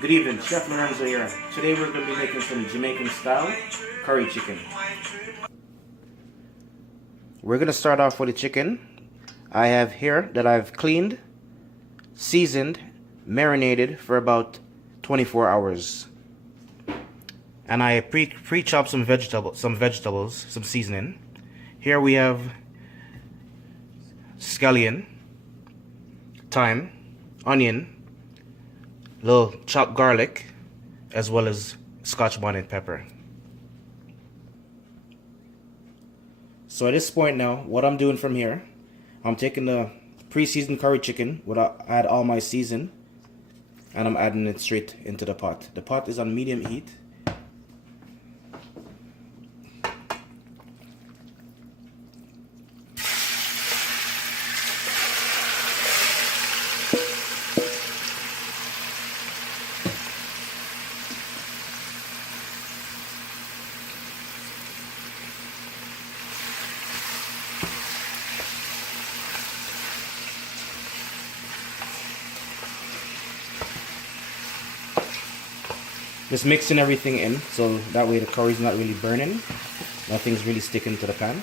Good evening, Chef Lorenzo here. Today we're going to be making some Jamaican style curry chicken. We're going to start off with the chicken. I have here that I've cleaned, seasoned, marinated for about 24 hours. And I pre-chopped some vegetables, some seasoning. Here we have scallion, thyme, onion, little chopped garlic, as well as Scotch Bonnet pepper. So at this point now, what I'm doing from here, I'm taking the pre-seasoned curry chicken, I add all my season, and I'm adding it straight into the pot. The pot is on medium heat. Just mixing everything in so that way the curry's not really burning. Nothing's really sticking to the pan.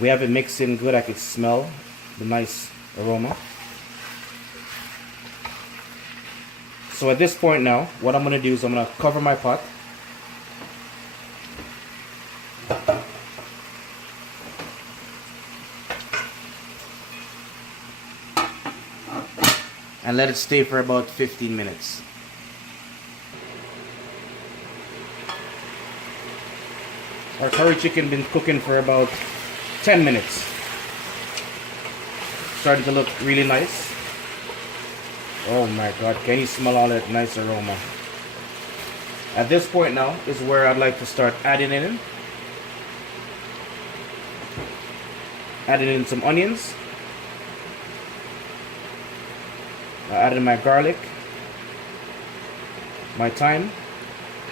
We have it mixed in good. I can smell the nice aroma. So at this point now, what I'm going to do is I'm going to cover my pot. And let it stay for about 15 minutes. Our curry chicken been cooking for about 10 minutes. Starting to look really nice. Oh my God, can you smell all that nice aroma? At this point now is where I'd like to start adding in some onions. I added my garlic, my thyme,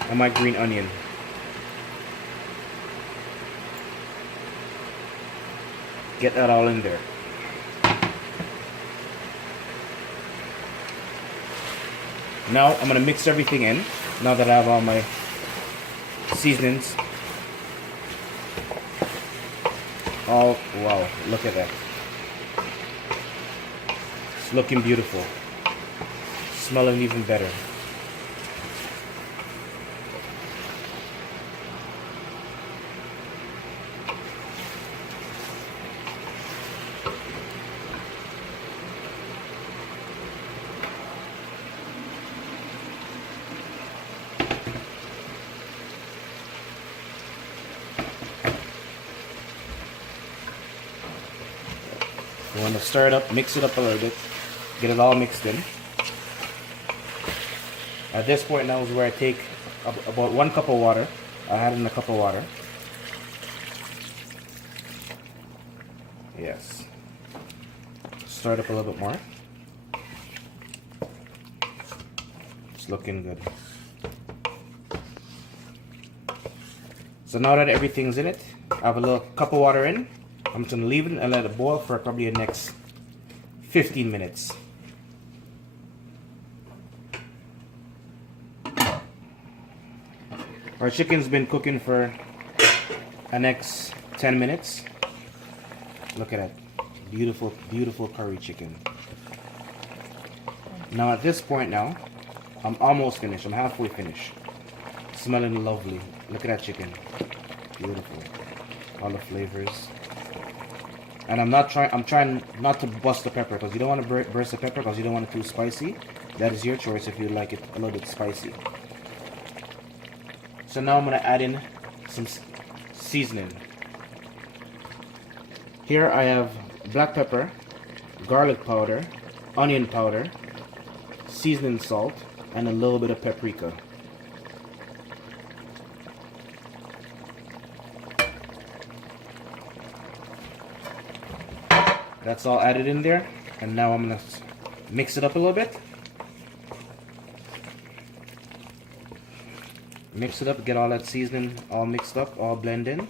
and my green onion. Get that all in there. Now I'm going to mix everything in, now that I have all my seasonings. Oh wow, look at that. It's looking beautiful. Smelling even better. You want to stir it up, mix it up a little bit, get it all mixed in. At this point now is where I take about 1 cup of water. I add in a cup of water. Yes. Stir it up a little bit more. It's looking good. So now that everything's in it, I have a little cup of water in. I'm just going to leave it and let it boil for probably the next 15 minutes. Our chicken's been cooking for the next 10 minutes. Look at that. Beautiful, beautiful curry chicken. Now at this point now, I'm almost finished. I'm halfway finished. Smelling lovely. Look at that chicken. Beautiful. All the flavors. And I'm trying not to bust the pepper, because you don't want to burst the pepper because you don't want it too spicy. That is your choice if you like it a little bit spicy. So now I'm going to add in some seasoning. Here I have black pepper, garlic powder, onion powder, seasoning salt, and a little bit of paprika. That's all added in there, and now I'm going to mix it up a little bit. Mix it up, get all that seasoning all mixed up, all blend in.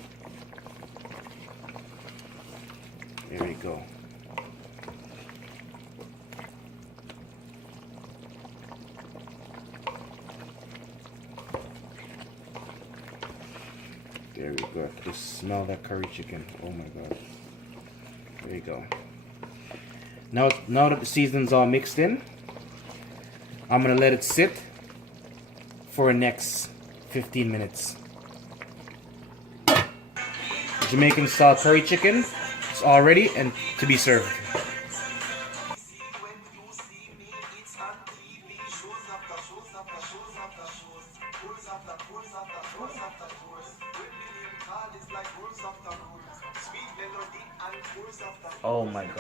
There we go. Just smell that curry chicken. Oh my god. There you go. Now that the seasoning's all mixed in, I'm gonna let it sit for the next 15 minutes. Jamaican style curry chicken is all ready and to be served. Oh my god.